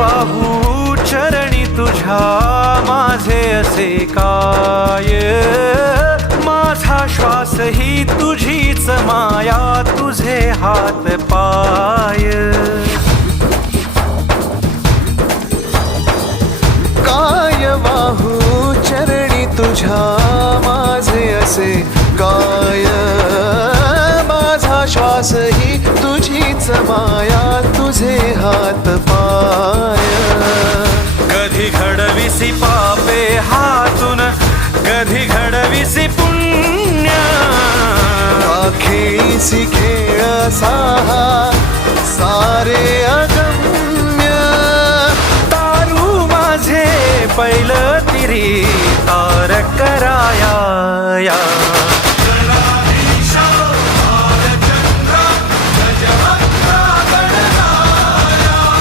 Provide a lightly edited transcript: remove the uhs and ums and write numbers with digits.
वाहू चरणी तुझ्या माझे असे काय, माझा श्वास ही तुझीच माया, तुझे हात पाय. काय वाहू चरणी तुझ्या माझे असे काय, माझा श्वास ही तुझीच माया, तुझे हात पाय. कधी घडविसी पापे हातून, कधी घडविसी पुण्य, खेळीसी खेळ साहा सारे अगम्य. तारू माझे पैल